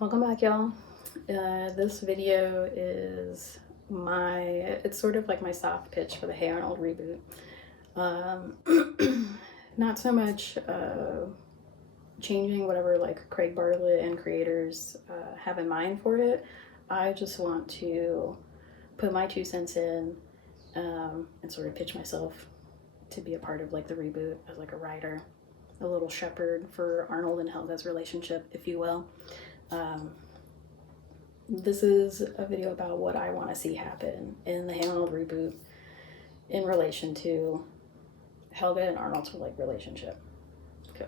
Welcome back, y'all. This video is it's sort of like my soft pitch for the Hey Arnold reboot. Not so much changing whatever like Craig Bartlett and creators have in mind for it. I just want to put my 2 cents in and sort of pitch myself to be a part of like the reboot as like a writer, a little shepherd for Arnold and Helga's relationship, if you will. This is a video about what I want to see happen in the Hey Arnold reboot in relation to Helga and Arnold's relationship. Okay.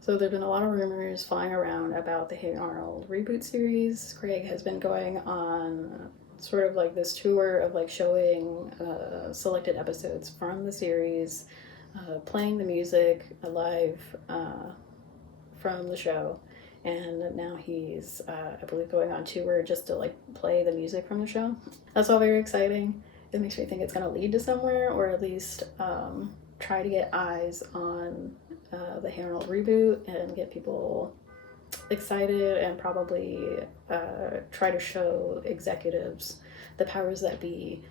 So there've been a lot of rumors flying around about the Hey Arnold reboot series. Craig has been going on sort of like this tour of like showing selected episodes from the series, playing the music live from the show. And now he's, I believe, going on tour just to like play the music from the show. That's all very exciting. It makes me think it's going to lead to somewhere, or at least try to get eyes on the Hey Arnold reboot and get people excited, and probably try to show executives, the powers that be,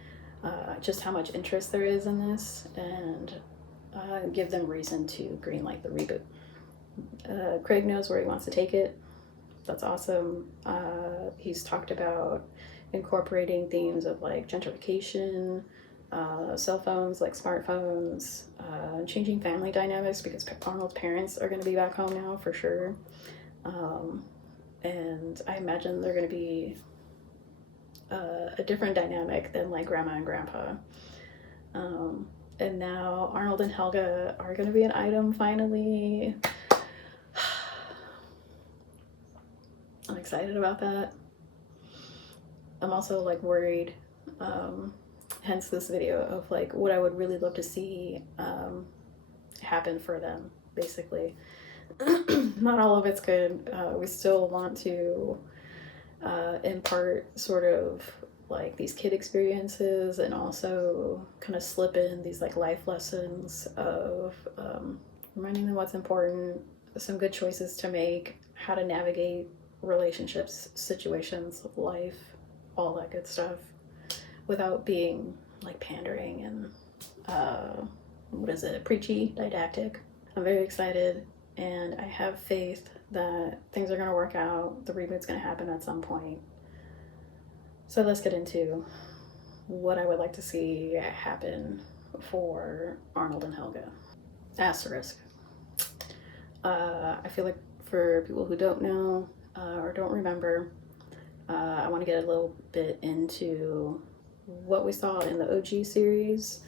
just how much interest there is in this, and give them reason to greenlight the reboot. Craig knows where he wants to take it. That's awesome. He's talked about incorporating themes of like gentrification, cell phones, like smartphones, changing family dynamics, because Arnold's parents are going to be back home now for sure. And I imagine they're going to be a different dynamic than like grandma and grandpa. And now Arnold and Helga are going to be an item finally. I'm excited about that. I'm also like worried, hence this video, of like what I would really love to see happen for them, basically. Not all of it's good. We still want to impart sort of like these kid experiences, and also kind of slip in these like life lessons of reminding them what's important, some good choices to make, how to navigate relationships, situations, life, all that good stuff, without being like pandering and preachy, didactic. I'm very excited, and I have faith that things are going to work out. The reboot's going to happen at some point. So let's get into what I would like to see happen for Arnold and Helga. Asterisk. I feel like for people who don't know, or don't remember, I want to get a little bit into what we saw in the OG series,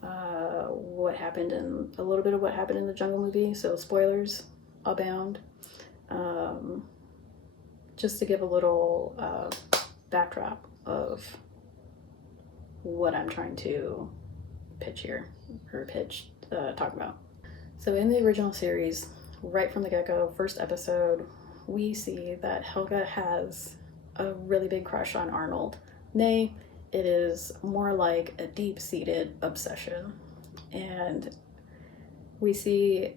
what happened in a little bit of what happened in the Jungle movie, so spoilers abound, just to give a little backdrop of what I'm trying to talk about. So in the original series, right from the get-go, first episode, we see that Helga has a really big crush on Arnold. Nay, it is more like a deep-seated obsession. And we see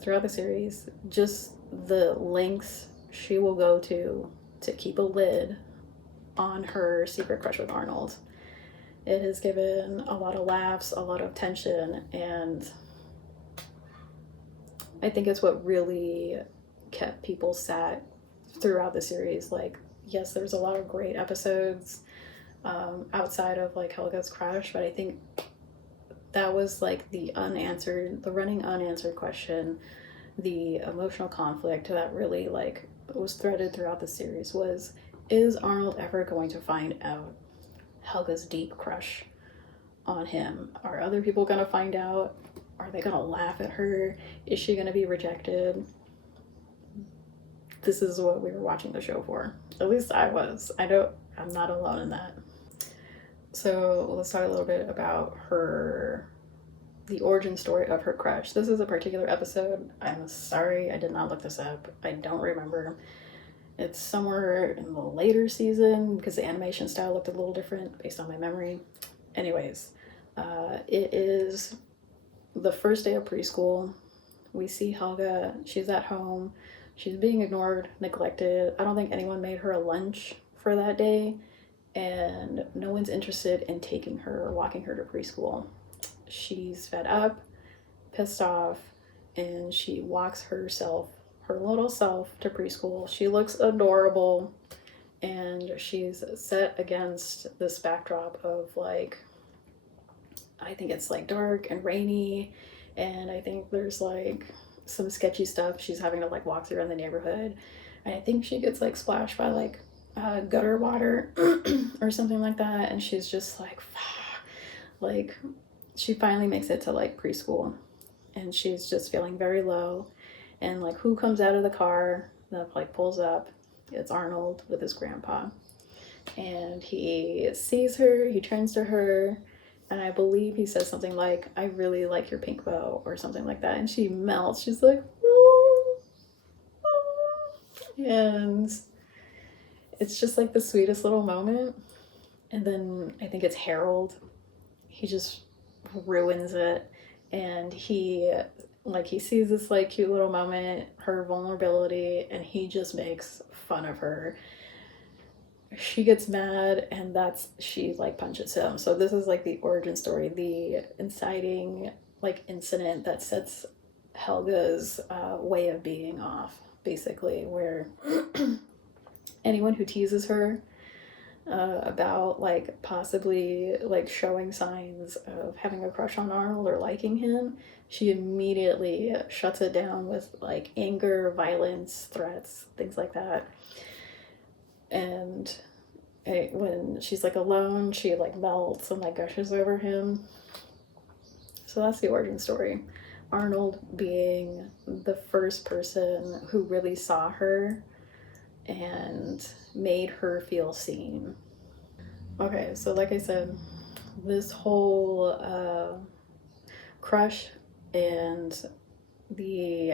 throughout the series just the lengths she will go to keep a lid on her secret crush with Arnold. It has given a lot of laughs, a lot of tension, and I think it's what really kept people sat throughout the series. Like, yes, there's a lot of great episodes outside of like Helga's crush, but I think that was like the running unanswered question, the emotional conflict that really like was threaded throughout the series was, is Arnold ever going to find out Helga's deep crush on him? Are other people going to find out? Are they going to laugh at her? Is she going to be rejected? This is what we were watching the show for. At least I was. I'm not alone in that. So let's talk a little bit about the origin story of her crush. This is a particular episode. I'm sorry, I did not look this up. I don't remember. It's somewhere in the later season, because the animation style looked a little different based on my memory. Anyways, it is the first day of preschool. We see Helga, she's at home She's being ignored, neglected. I don't think anyone made her a lunch for that day, and no one's interested in taking her or walking her to preschool. She's fed up, pissed off, and she walks herself, her little self, to preschool. She looks adorable, and she's set against this backdrop of like, I think it's like dark and rainy, and I think there's like some sketchy stuff she's having to like walk through in the neighborhood, and I think she gets like splashed by like gutter water or something like that, and she's just like like she finally makes it to like preschool, and she's just feeling very low, and like who comes out of the car that like pulls up? It's Arnold with his grandpa, and he sees her, he turns to her, and I believe he says something like, "I really like your pink bow," or something like that, and she melts. She's like, "Oh, oh." And it's just like the sweetest little moment. And then I think it's Harold. He just ruins it, and he sees this like cute little moment, her vulnerability, and he just makes fun of her. She gets mad, and she like punches him. So this is like the origin story, the inciting like incident that sets Helga's way of being off, basically, where anyone who teases her about like possibly like showing signs of having a crush on Arnold or liking him, she immediately shuts it down with like anger, violence, threats, things like that. And when she's like alone, she like melts and like gushes over him. So that's the origin story. Arnold being the first person who really saw her and made her feel seen. Okay, so like I said, this whole crush and the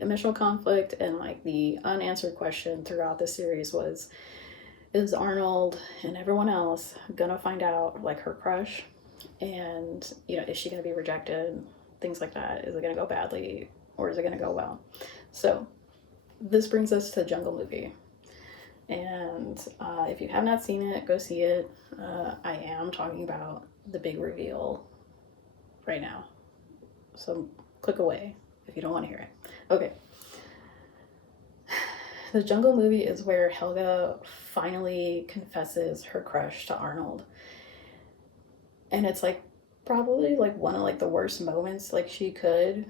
initial conflict and like the unanswered question throughout the series was, is Arnold and everyone else gonna find out like her crush, and is she gonna be rejected, things like that? Is it gonna go badly or is it gonna go well? So this brings us to Jungle Movie, and if you have not seen it, go see it. I am talking about the big reveal right now, so click away if you don't want to hear it. Okay. The Jungle Movie is where Helga finally confesses her crush to Arnold. And it's like probably like one of like the worst moments like she could.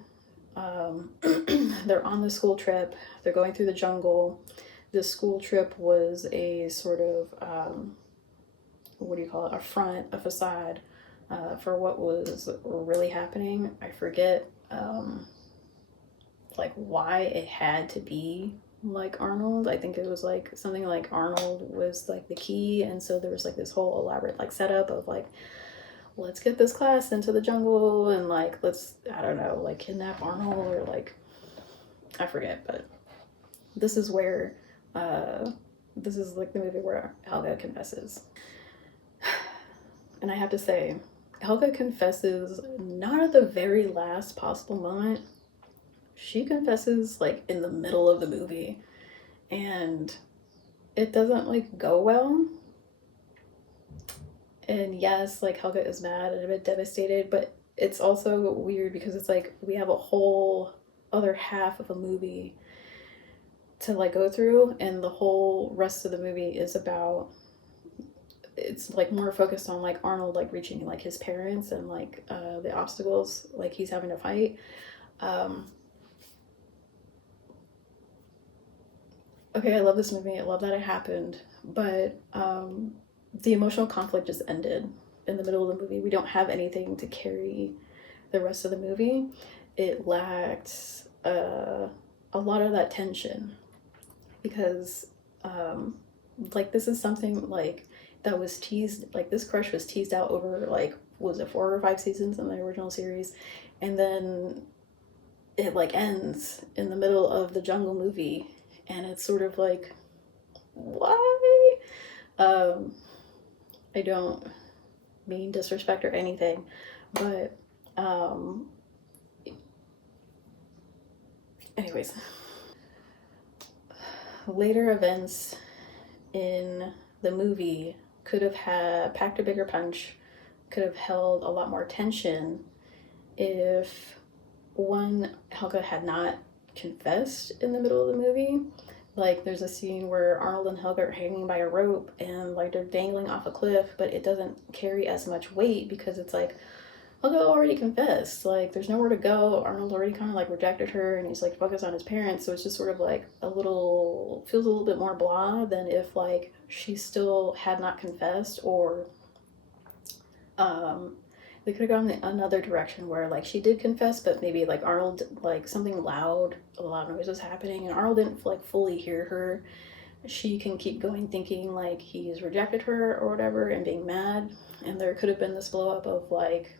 They're on the school trip. They're going through the jungle. The school trip was a sort of, what do you call it? A front, a facade for what was really happening. I forget like why it had to be like Arnold. I think it was like something like Arnold was like the key, and so there was like this whole elaborate like setup of like, let's get this class into the jungle and like let's, I don't know, like kidnap Arnold, or like I forget. But this is where this is like the movie where Helga confesses. And I have to say, Helga confesses not at the very last possible moment. She confesses like in the middle of the movie, and it doesn't like go well. And yes, like Helga is mad and a bit devastated, but it's also weird because it's like we have a whole other half of a movie to like go through, and the whole rest of the movie is about, it's like more focused on like Arnold like reaching like his parents and like the obstacles like he's having to fight. Okay, I love this movie. I love that it happened, but the emotional conflict just ended in the middle of the movie. We don't have anything to carry the rest of the movie. It lacked a lot of that tension, because like this is something like that was teased, like this crush was teased out over like, was it 4 or 5 seasons in the original series, and then it like ends in the middle of the Jungle Movie, and it's sort of like, why? I don't mean disrespect or anything, but anyways, later events in the movie could have packed a bigger punch, could have held a lot more tension if one, Helga had not confessed in the middle of the movie. Like, there's a scene where Arnold and Helga are hanging by a rope and like they're dangling off a cliff, but it doesn't carry as much weight because it's like Helga already confessed. Like, there's nowhere to go. Arnold already kind of like rejected her and he's like focused on his parents. So it's just sort of like feels a little bit more blah than if like she still had not confessed, or they could have gone in another direction where like she did confess, but maybe like Arnold, like something loud, a loud noise was happening and Arnold didn't like fully hear her. She can keep going thinking like he's rejected her or whatever and being mad. And there could have been this blow up of like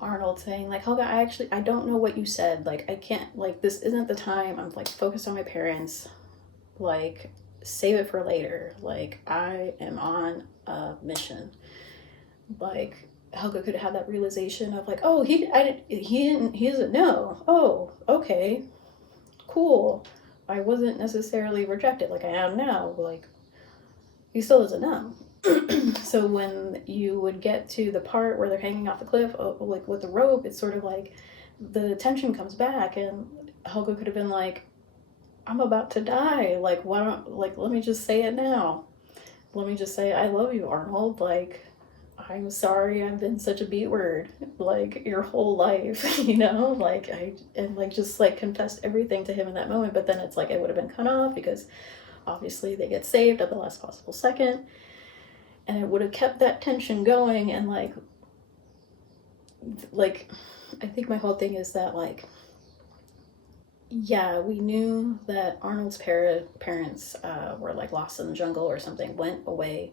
Arnold saying like, Helga, I don't know what you said. Like, I can't, like, this isn't the time. I'm like focused on my parents. Like, save it for later. Like, I am on a mission. Like, Helga could have had that realization of like, oh, he doesn't know. Oh, okay, cool. I wasn't necessarily rejected like I am now. Like, he still doesn't know. So when you would get to the part where they're hanging off the cliff, like with the rope, it's sort of like the tension comes back, and Helga could have been like, I'm about to die. Like, why don't, like, let me just say it now. Let me just say, I love you, Arnold. Like, I'm sorry I've been such a B word, like, your whole life, you know? Like, and like, just like confessed everything to him in that moment, but then it's like, it would have been cut off because obviously they get saved at the last possible second. And it would have kept that tension going, and like, I think my whole thing is that like, yeah, we knew that Arnold's parents were like lost in the jungle or something, went away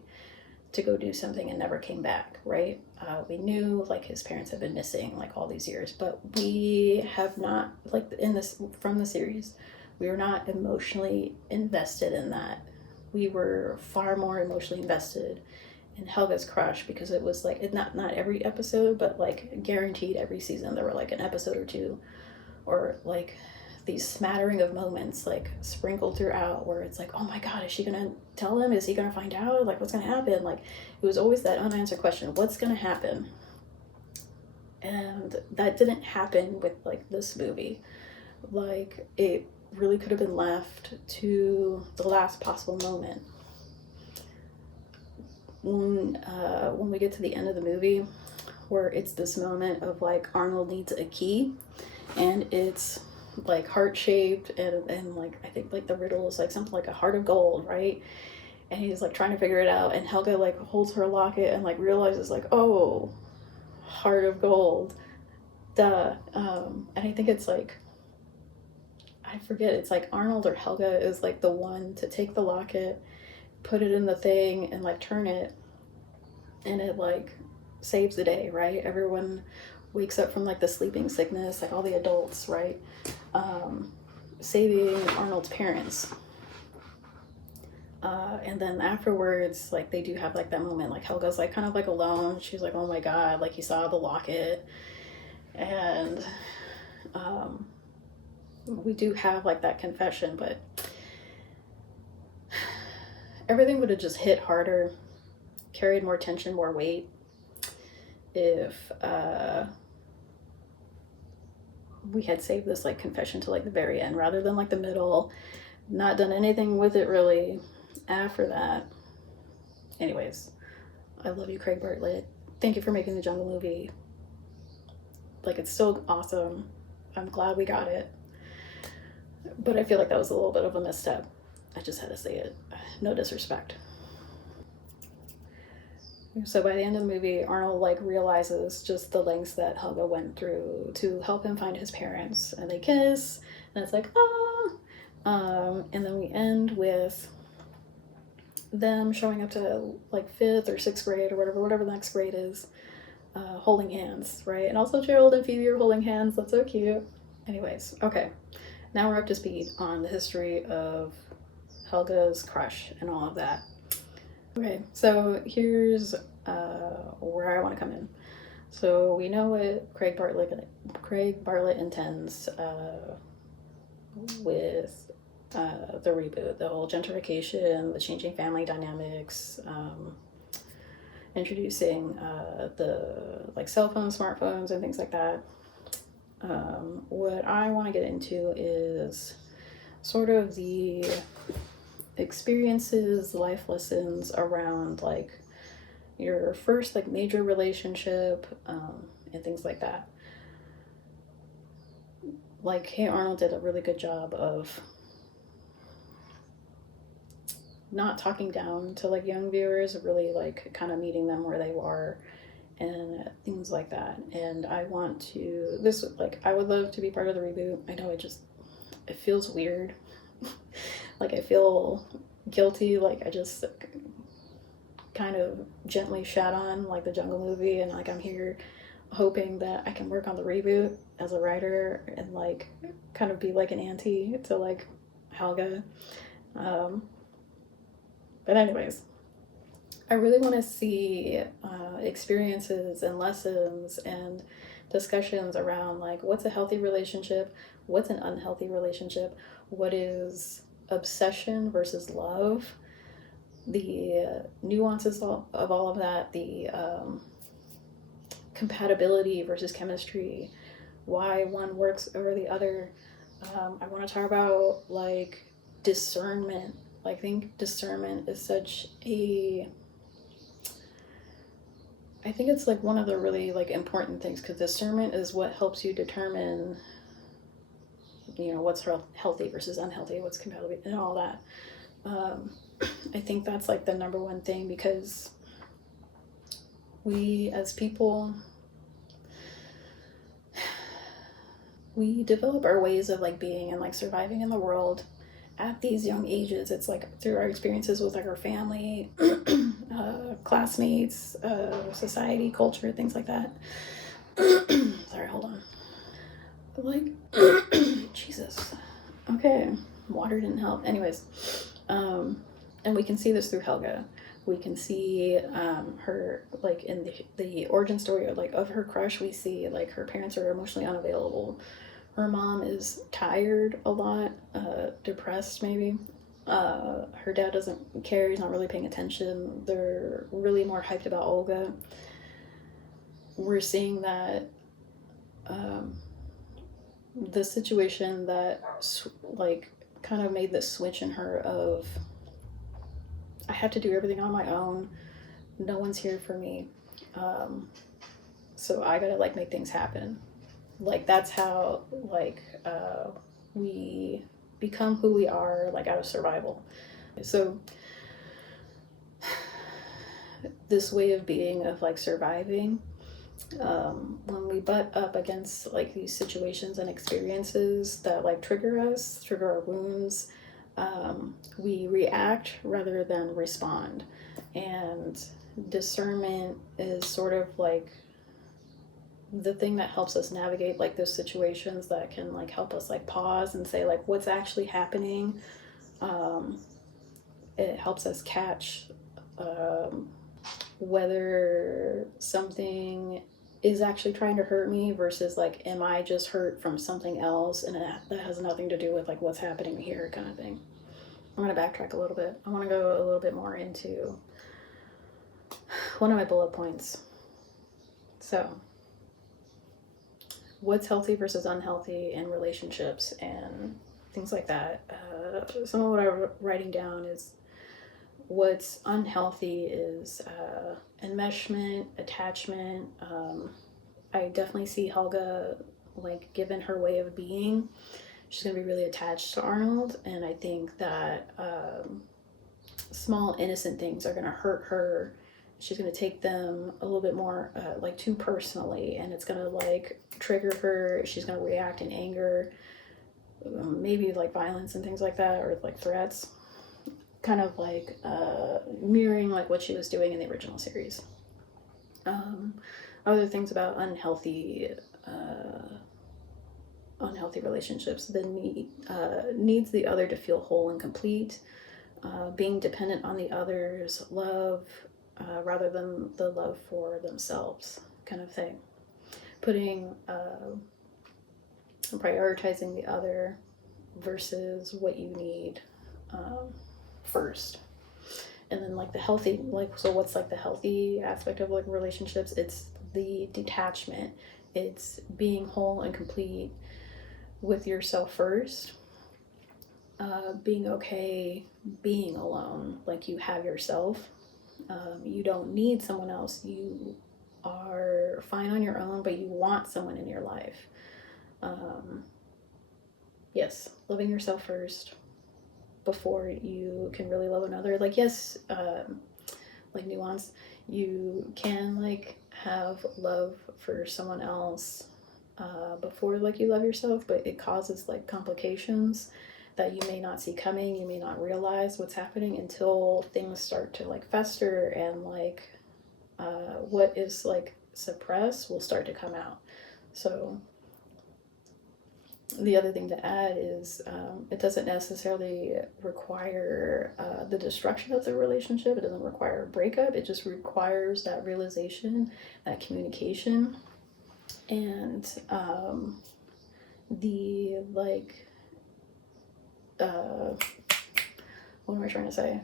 to go do something and never came back, right? We knew like his parents had been missing like all these years, but we have not, like in this, from the series, we were not emotionally invested in that. We were far more emotionally invested in Helga's crush, because it was like, not every episode, but like guaranteed every season there were like an episode or two, or like these smattering of moments like sprinkled throughout where it's like, oh my god, is she gonna tell him? Is he gonna find out? Like, what's gonna happen? Like, it was always that unanswered question, what's gonna happen? And that didn't happen with like this movie. Like, it really could have been left to the last possible moment. When we get to the end of the movie, where it's this moment of like Arnold needs a key, and it's like heart-shaped, and like, I think like the riddle is like something like a heart of gold, right? And he's like trying to figure it out, and Helga like holds her locket and like realizes like, oh, heart of gold, duh. And I think it's like, I forget, it's like Arnold or Helga is like the one to take the locket, put it in the thing, and like turn it, and it like saves the day, right? Everyone wakes up from like the sleeping sickness, like all the adults, right? Saving Arnold's parents. And then afterwards, like, they do have like that moment, like Helga's like kind of like alone. She's like, oh my god, like he saw the locket. And we do have like that confession, but everything would have just hit harder, carried more tension, more weight, if we had saved this like confession to like the very end rather than like the middle, not done anything with it really after that. Anyways, I love you, Craig Bartlett. Thank you for making the Jungle movie. Like, it's still awesome. I'm glad we got it, but I feel like that was a little bit of a misstep. I just had to say it. No disrespect. So by the end of the movie, Arnold like realizes just the lengths that Helga went through to help him find his parents, and they kiss, and it's like, ah. And then we end with them showing up to like 5th or 6th grade or whatever the next grade is, holding hands, right? And also Gerald and Phoebe are holding hands. That's so cute. Anyways, okay, now we're up to speed on the history of Helga's crush and all of that. Okay, so here's where I want to come in. So we know what Craig Bartlett intends with the reboot, the whole gentrification, the changing family dynamics, introducing the like cell phones, smartphones, and things like that. What I want to get into is sort of the experiences, life lessons around like your first like major relationship, and things like that. Like Hey Arnold did a really good job of not talking down to like young viewers, really like kind of meeting them where they are and things like that. And I want to this like I would love to be part of the reboot. I know it feels weird. Like I feel guilty, like I just kind of gently shat on like the Jungle movie, and like I'm here hoping that I can work on the reboot as a writer and like kind of be like an auntie to like Helga. Um, but anyways, I really want to see experiences and lessons and discussions around like what's a healthy relationship, what's an unhealthy relationship, what is obsession versus love, the nuances of all of that, the compatibility versus chemistry, why one works over the other. I want to talk about like discernment. Like, I think discernment is such a I think it's like one of the really like important things, because discernment is what helps you determine, you know, what's healthy versus unhealthy, what's compatible, and all that. I think that's like the number one thing, because we as people, we develop our ways of like being and like surviving in the world at these young ages. It's like through our experiences with like our family, classmates, society, culture, things like that. Sorry, hold on. Like, Jesus. Okay, water didn't help. Anyways, and we can see this through Helga. We can see her like in the origin story of like of her crush. We see like her parents are emotionally unavailable. Her mom is tired a lot, depressed maybe. Her dad doesn't care. He's not really paying attention. They're really more hyped about Olga. We're seeing that the situation that like kind of made this switch in her of I have to do everything on my own. No one's here for me. So I gotta like make things happen. Like that's how like we become who we are, like out of survival. So this way of being, of like surviving, when we butt up against like these situations and experiences that like trigger us, trigger our wounds, we react rather than respond. And discernment is sort of like the thing that helps us navigate like those situations, that can like help us like pause and say like what's actually happening. It helps us catch whether something is actually trying to hurt me versus like am I just hurt from something else, and that has nothing to do with like what's happening here, kind of thing. I'm going to backtrack a little bit. I want to go a little bit more into one of my bullet points. So what's healthy versus unhealthy in relationships and things like that. Some of what I'm writing down is what's unhealthy is enmeshment, attachment. I definitely see Helga, like, given her way of being, she's going to be really attached to Arnold, and I think that small innocent things are going to hurt her. She's going to take them a little bit more like too personally, and it's going to like trigger her. She's going to react in anger, maybe like violence and things like that, or like threats, kind of like mirroring like what she was doing in the original series. Other things about unhealthy relationships, the needs the other to feel whole and complete, being dependent on the other's love rather than the love for themselves, kind of thing. Putting prioritizing the other versus what you need first. And then like the healthy, like, so what's like the healthy aspect of like relationships? It's the detachment. It's being whole and complete with yourself first. Being okay being alone, like you have yourself. You don't need someone else. You are fine on your own, but you want someone in your life. Yes, loving yourself first before you can really love another. Like, yes, like nuance, you can like have love for someone else before like you love yourself, but it causes like complications that you may not see coming. You may not realize what's happening until things start to like fester, and like what is like suppressed will start to come out. So the other thing to add is it doesn't necessarily require the destruction of the relationship. It doesn't require a breakup. It just requires that realization, that communication, and the like what am I trying to say?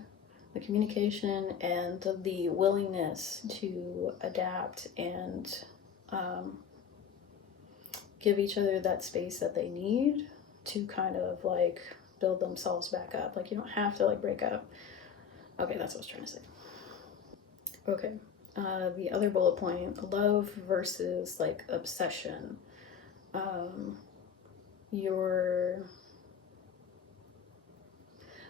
The communication and the willingness to adapt and give each other that space that they need to kind of like build themselves back up. Like, you don't have to like break up. Okay, that's what I was trying to say. Okay, the other bullet point, love versus like obsession. Your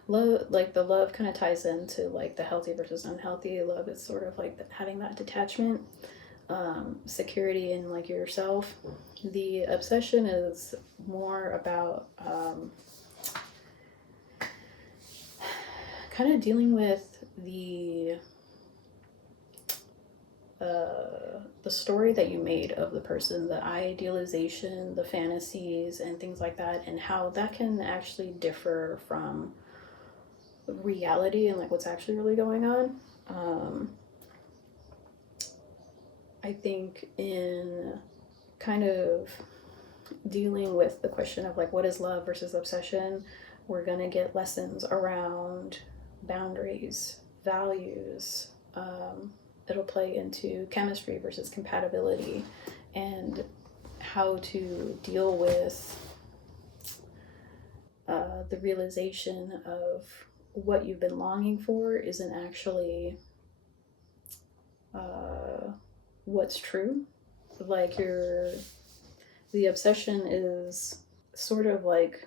love, like the love kind of ties into like the healthy versus unhealthy. Love is sort of like having that detachment, security in like yourself. The obsession is more about kind of dealing with the story that you made of the person, the idealization, the fantasies, and things like that, and how that can actually differ from reality and like what's actually really going on. I think in kind of dealing with the question of like what is love versus obsession, we're gonna get lessons around boundaries, values. It'll play into chemistry versus compatibility, and how to deal with the realization of what you've been longing for isn't actually what's true. Like the obsession is sort of like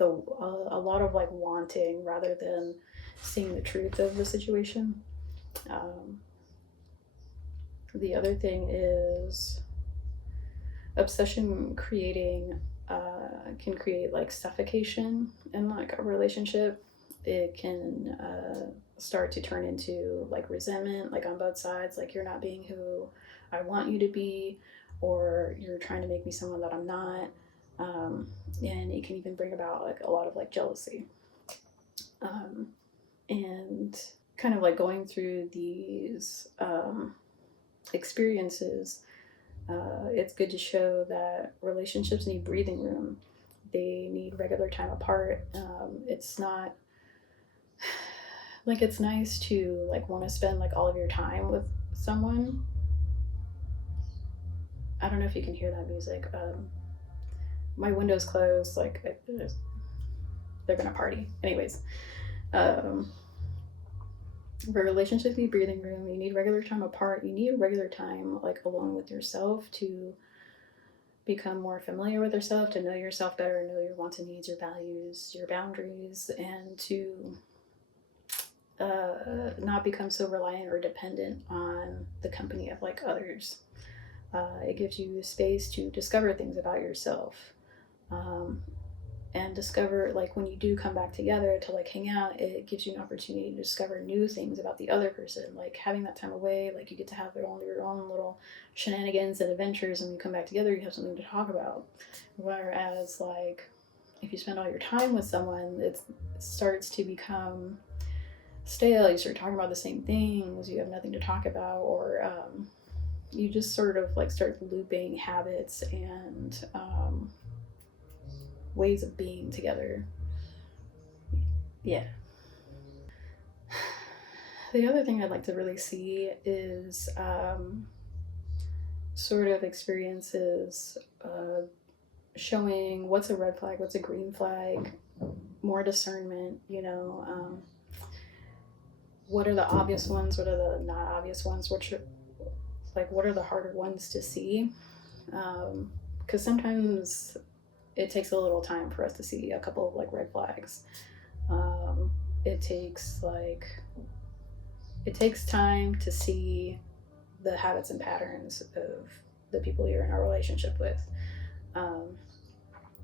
a lot of like wanting rather than seeing the truth of the situation. The other thing is obsession can create like suffocation in like a relationship. It can start to turn into like resentment, like on both sides, like you're not being who I want you to be, or you're trying to make me someone that I'm not. And it can even bring about like a lot of like jealousy. And kind of like going through these experiences, it's good to show that relationships need breathing room. They need regular time apart. It's not like, it's nice to like want to spend like all of your time with someone. I don't know if you can hear that music. My window's closed, like they're gonna party. Anyways, for relationships need breathing room. You need regular time apart. You need regular time like alone with yourself to become more familiar with yourself, to know yourself better, know your wants and needs, your values, your boundaries, and to not become so reliant or dependent on the company of like others. It gives you space to discover things about yourself, and discover, like, when you do come back together to like hang out, it gives you an opportunity to discover new things about the other person. Like, having that time away, like, you get to have your own little shenanigans and adventures, and you come back together, you have something to talk about. Whereas, like, if you spend all your time with someone, it starts to become stale. You start talking about the same things, you have nothing to talk about, or you just sort of like start looping habits and ways of being together. Yeah. The other thing I'd like to really see is sort of experiences showing what's a red flag, what's a green flag, more discernment, what are the obvious ones, what are the not obvious ones, what are the harder ones to see, because sometimes it takes a little time for us to see a couple of like red flags. It takes time to see the habits and patterns of the people you're in a relationship with.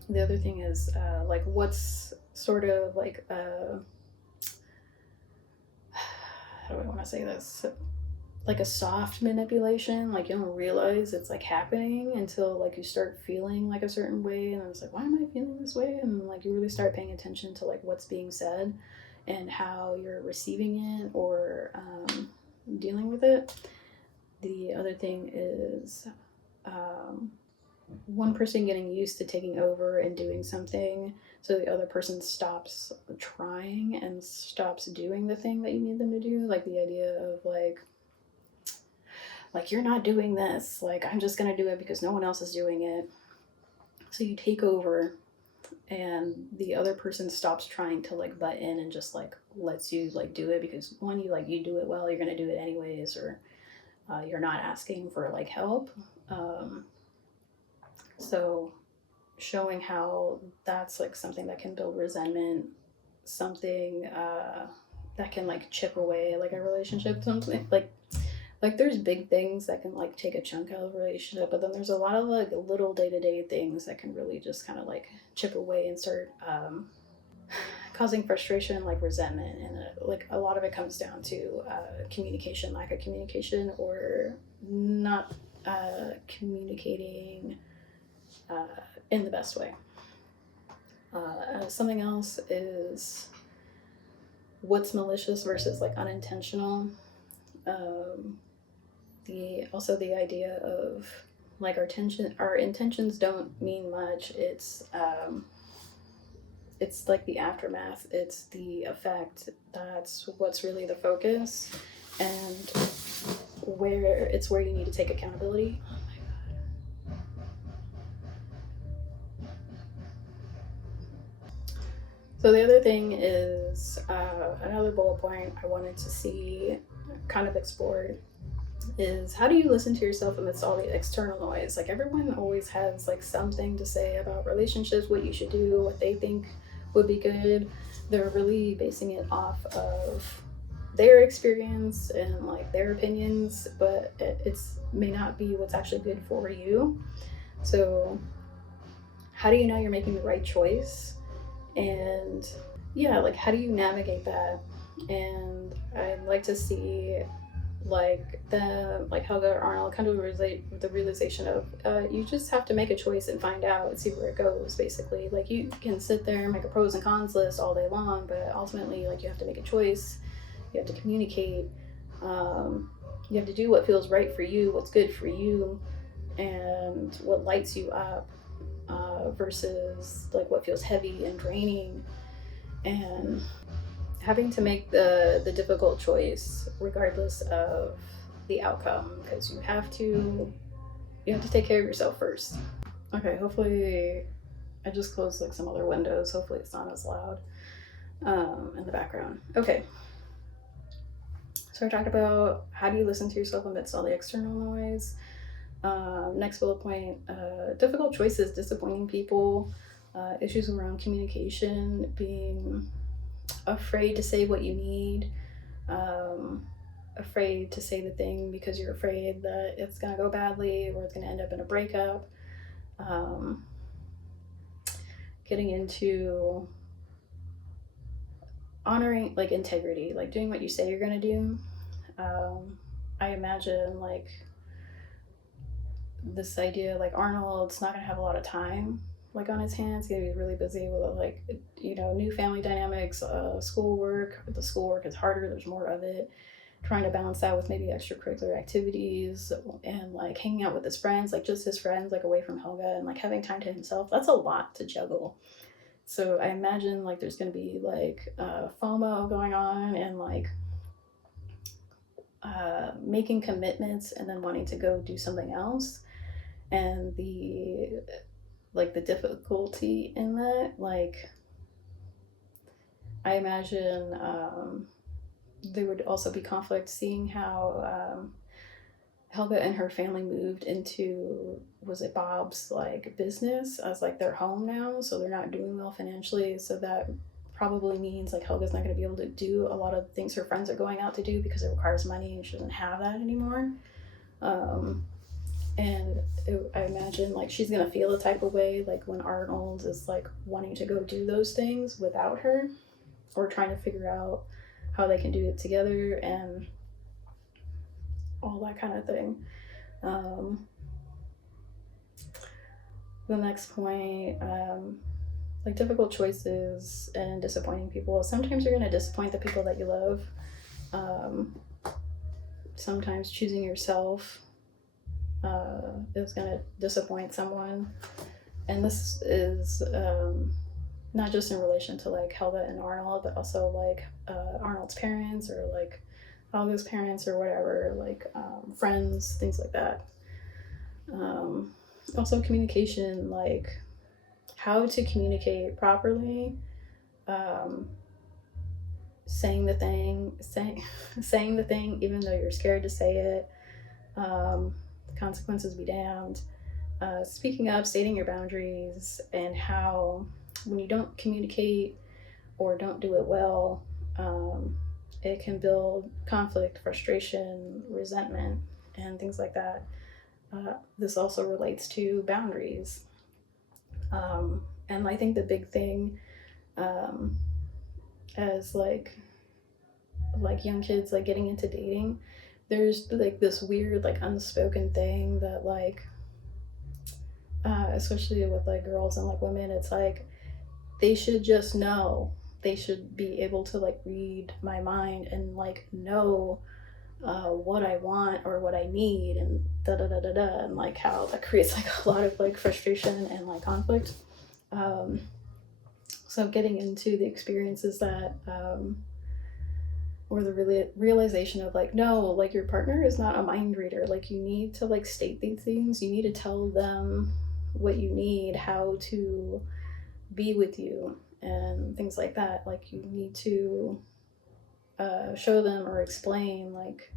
The other thing is like what's sort of like how do I want to say this, like a soft manipulation. Like you don't realize it's like happening until like you start feeling like a certain way, and it's like, why am I feeling this way? And like you really start paying attention to like what's being said and how you're receiving it or dealing with it. The other thing is one person getting used to taking over and doing something, so the other person stops trying and stops doing the thing that you need them to do. Like the idea of like you're not doing this, like I'm just gonna do it because no one else is doing it. So you take over and the other person stops trying to like butt in and just like lets you like do it because one, you do it well, you're gonna do it anyways, or you're not asking for like help. So showing how that's like something that can build resentment, something that can like chip away like a relationship, something like there's big things that can like take a chunk out of a relationship, but then there's a lot of like little day-to-day things that can really just kind of like chip away and start causing frustration, like resentment. And like a lot of it comes down to communication, lack of communication, or not communicating in the best way. Something else is what's malicious versus like unintentional. The idea of like our intentions don't mean much. It's like the aftermath, it's the effect, that's what's really the focus, and where you need to take accountability. So the other thing is another bullet point I wanted to see kind of explored is how do you listen to yourself amidst all the external noise? Like everyone always has like something to say about relationships, what you should do, what they think would be good. They're really basing it off of their experience and like their opinions, but it's may not be what's actually good for you. So how do you know you're making the right choice? And yeah, like how do you navigate that? And I'd like to see like Helga or Arnold kind of the realization of you just have to make a choice and find out and see where it goes. Basically, like you can sit there and make a pros and cons list all day long, but ultimately, like you have to make a choice. You have to communicate. You have to do what feels right for you, what's good for you, and what lights you up versus like what feels heavy and draining. And having to make the difficult choice regardless of the outcome, because you have to take care of yourself first. Okay, hopefully I just closed like some other windows, hopefully it's not as loud in the background. Okay, so I talked about how do you listen to yourself amidst all the external noise. Next bullet point, difficult choices, disappointing people, issues around communication, being afraid to say what you need, afraid to say the thing because you're afraid that it's going to go badly or it's going to end up in a breakup, getting into honoring like integrity, like doing what you say you're going to do. I imagine like this idea like Arnold's not going to have a lot of time like on his hands. He's gonna be really busy with like new family dynamics, schoolwork. The schoolwork is harder, there's more of it, trying to balance that with maybe extracurricular activities and like hanging out with his friends, like just his friends, like away from Helga, and like having time to himself. That's a lot to juggle. So I imagine like there's going to be like FOMO going on, and like making commitments and then wanting to go do something else, and the difficulty in that. Like I imagine there would also be conflict seeing how Helga and her family moved into, was it Bob's like business as like their home now, so they're not doing well financially, so that probably means like Helga's not going to be able to do a lot of things her friends are going out to do because it requires money and she doesn't have that anymore. And I imagine like she's going to feel a type of way like when Arnold is like wanting to go do those things without her, or trying to figure out how they can do it together and all that kind of thing. The next point, like difficult choices and disappointing people. Sometimes you're going to disappoint the people that you love. Sometimes choosing yourself is going to disappoint someone. And this is not just in relation to like Helga and Arnold, but also like Arnold's parents, or like Helga's parents, or whatever, like friends, things like that. Also communication, like how to communicate properly, saying the thing even though you're scared to say it, the consequences be damned, speaking up, stating your boundaries, and how when you don't communicate or don't do it well, it can build conflict, frustration, resentment, and things like that. This also relates to boundaries. And I think the big thing, as like young kids like getting into dating, there's like this weird like unspoken thing that like especially with like girls and like women, it's like they should just know, they should be able to like read my mind and like know what I want or what I need, and da da da da da, and like how that creates like a lot of like frustration and like conflict. So getting into the experiences that or the realization of like, no, like your partner is not a mind reader, like you need to like state these things, you need to tell them what you need, how to be with you, and things like that. Like you need to show them or explain like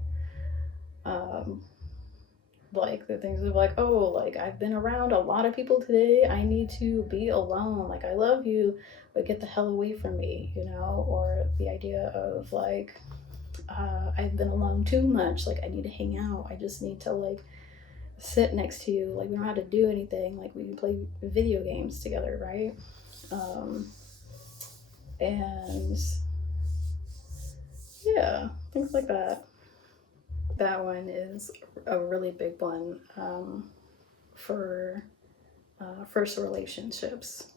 the things of like, oh, like I've been around a lot of people today, I need to be alone, like I love you but get the hell away from me, you know. Or the idea of like I've been alone too much, like I need to hang out, I just need to like sit next to you, like we don't have to do anything, like we can play video games together, right? And yeah, things like that. That one is a really big one for first relationships.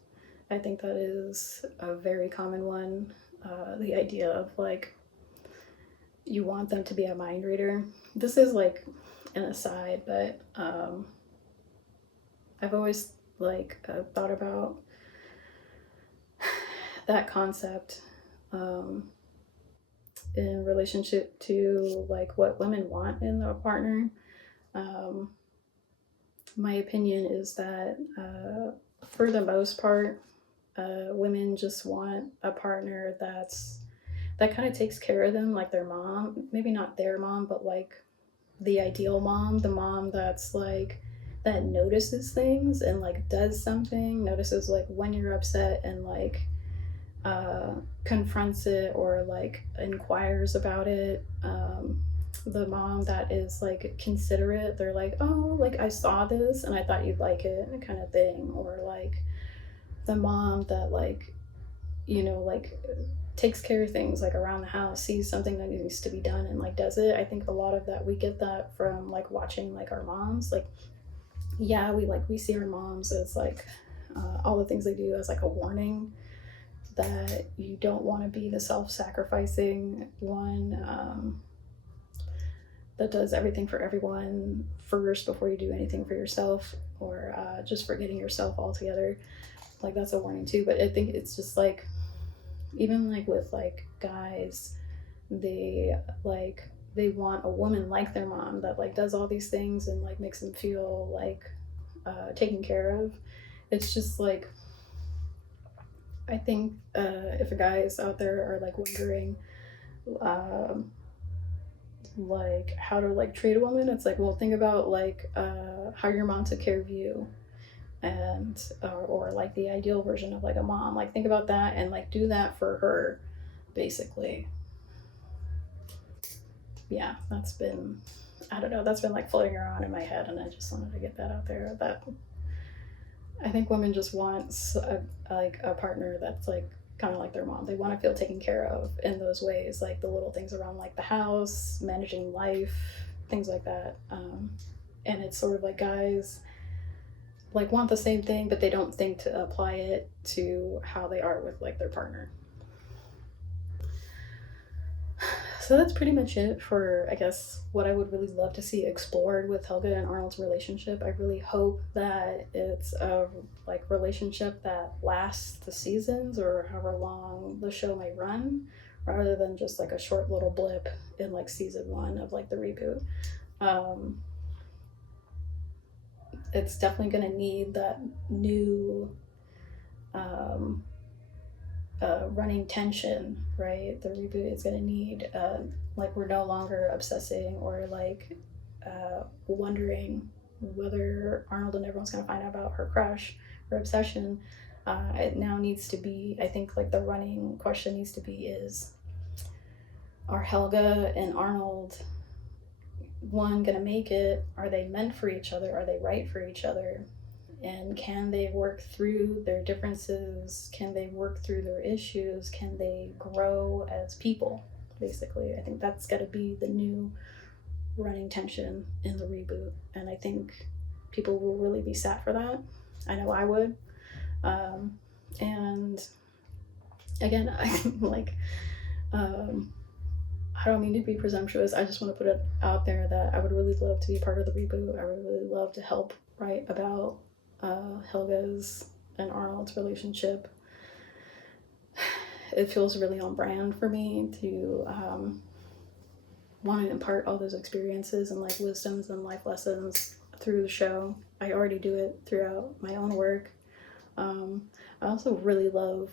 I think that is a very common one. The idea of like you want them to be a mind reader. This is like an aside, but I've always like thought about that concept in relationship to like what women want in a partner. My opinion is that for the most part, women just want a partner that kind of takes care of them, like their mom. Maybe not their mom, but like the ideal mom, the mom that's like that notices things and like does something, notices like when you're upset and like confronts it or like inquires about it. The mom that is like considerate, they're like, oh, like I saw this and I thought you'd like it, kind of thing. Or like the mom that like, you know, like takes care of things like around the house, sees something that needs to be done and like does it. I think a lot of that, we get that from like watching like our moms. Like yeah, we see our moms as like all the things they do as like a warning that you don't want to be the self-sacrificing one. that does everything for everyone first before you do anything for yourself, or just forgetting yourself altogether. Like, that's a warning too. But I think it's just like, even like with like guys, they want a woman like their mom that like does all these things and like makes them feel like taken care of. It's just like, I think if a guys out there are like wondering like how to like treat a woman, it's like, well, think about like how your mom took care of you, and or like the ideal version of like a mom. Like, think about that and like do that for her, basically. Yeah, that's been, I don't know, that's been like floating around in my head, and I just wanted to get that out there. That I think women just want a partner that's like kind of like their mom. They want to feel taken care of in those ways, like the little things around like the house, managing life, things like that. And it's sort of like guys like want the same thing, but they don't think to apply it to how they are with like their partner. So that's pretty much it for, I guess, what I would really love to see explored with Helga and Arnold's relationship. I really hope that it's a like relationship that lasts the seasons or however long the show may run, rather than just like a short little blip in like season 1 of like the reboot. It's definitely going to need that new running tension, right? The reboot is going to need like, we're no longer obsessing or like wondering whether Arnold and everyone's going to find out about her crush or obsession. It now needs to be, I think, like the running question needs to be is, are Helga and Arnold one gonna make it? Are they meant for each other? Are they right for each other? And can they work through their differences? Can they work through their issues? Can they grow as people? Basically, I think that's got to be the new running tension in the reboot. And I think people will really be sat for that. I know I would. And again, I don't mean to be presumptuous. I just want to put it out there that I would really love to be a part of the reboot. I would really love to help write about Helga's and Arnold's relationship. It feels really on brand for me to want to impart all those experiences and like wisdoms and life lessons through the show. I already do it throughout my own work. I also really love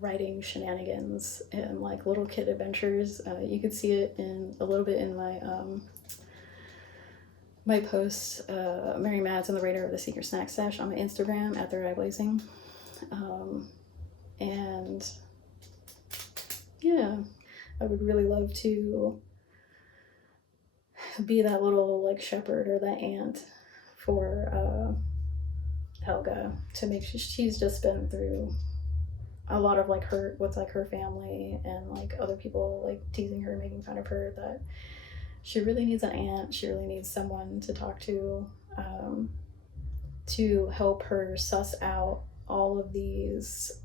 writing shenanigans and like little kid adventures. You could see it in a little bit in my my posts, Mary Mads and the Raider of the Secret Snack Stash on my Instagram at Third Eye Blazing. And yeah, I would really love to be that little like shepherd or that aunt for Helga, to make sure she's just been through a lot of like hurt with like her family and like other people like teasing her, making fun of her, that she really needs an aunt. She really needs someone to talk to help her suss out all of these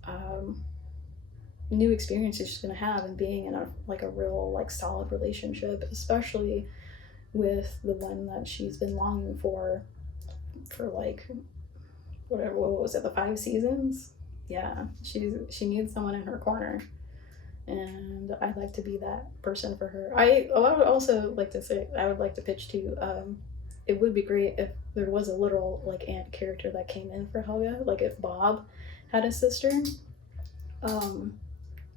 new experiences she's gonna have and being in a like a real like solid relationship, especially with the one that she's been longing for like what was it, the 5 seasons? Yeah, she needs someone in her corner, and I'd like to be that person for her. I would also like to say, I would like to pitch to it would be great if there was a little like aunt character that came in for Helga, like if Bob had a sister,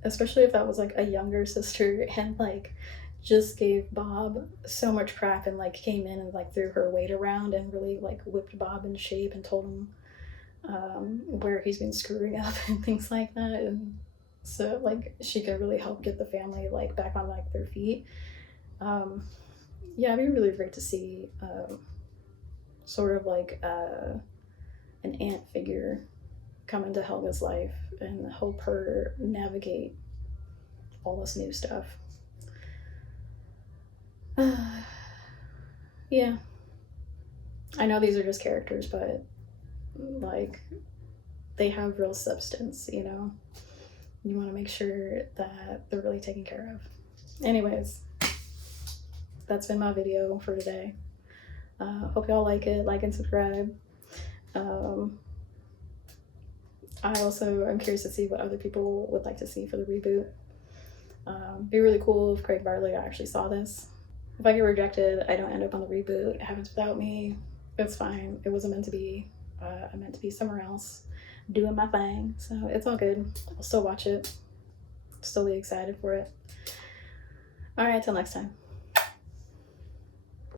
especially if that was like a younger sister and like just gave Bob so much crap and like came in and like threw her weight around and really like whipped Bob in shape and told him where he's been screwing up and things like that. And so like she could really help get the family like back on like their feet. Yeah, it'd be really great to see sort of like an aunt figure come into Helga's life and help her navigate all this new stuff. Yeah, I know these are just characters, but like they have real substance, you know. You want to make sure that they're really taken care of. Anyways, that's been my video for today. Hope y'all like it. Like and subscribe. I also am curious to see what other people would like to see for the reboot. Be really cool if Craig Bartley actually saw this. If I get rejected, I don't end up on the reboot. It happens without me. It's fine. It wasn't meant to be. I'm meant to be somewhere else, doing my thing. So it's all good. I'll still watch it. Still be excited for it. All right, till next time.